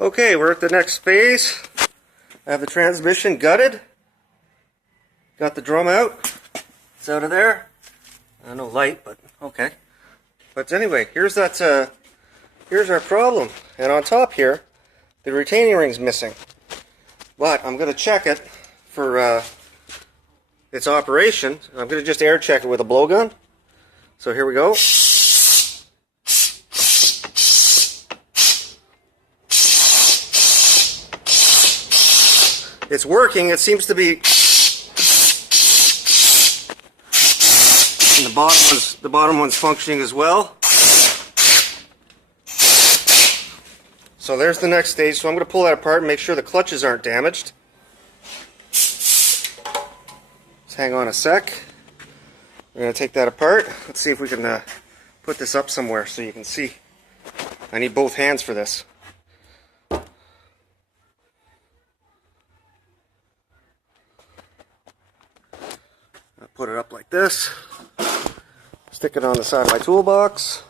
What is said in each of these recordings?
Okay, we're at the next phase. I have the transmission gutted. Got the drum out. It's out of there. No light, but okay. But anyway, here's that. Here's our problem. And on top here, the retaining ring's missing. But I'm going to check it for its operation. I'm going to just air check it with a blowgun. So here we go. It's working. It seems to be. And the bottom one's functioning as well. So there's the next stage. So I'm going to pull that apart and make sure the clutches aren't damaged. Let's hang on a sec. We're going to take that apart. Let's see if we can put this up somewhere so you can see. I need both hands for this. I'll put it up like this. Stick it on the side of my toolbox.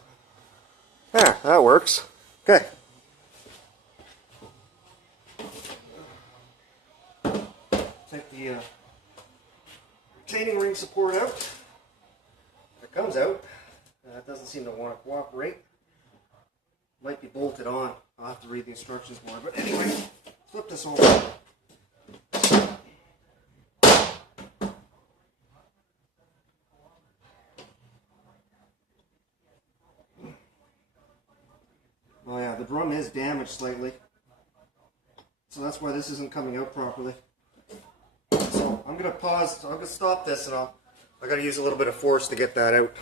Yeah, that works. Okay. Take the retaining ring support out. If it comes out, it doesn't seem to want to cooperate. Might be bolted on. I'll have to read the instructions more. But anyway, flip this over. Oh yeah, the drum is damaged slightly. So that's why this isn't coming out properly. So I'm going to pause, I'm going to stop this and I got to use a little bit of force to get that out.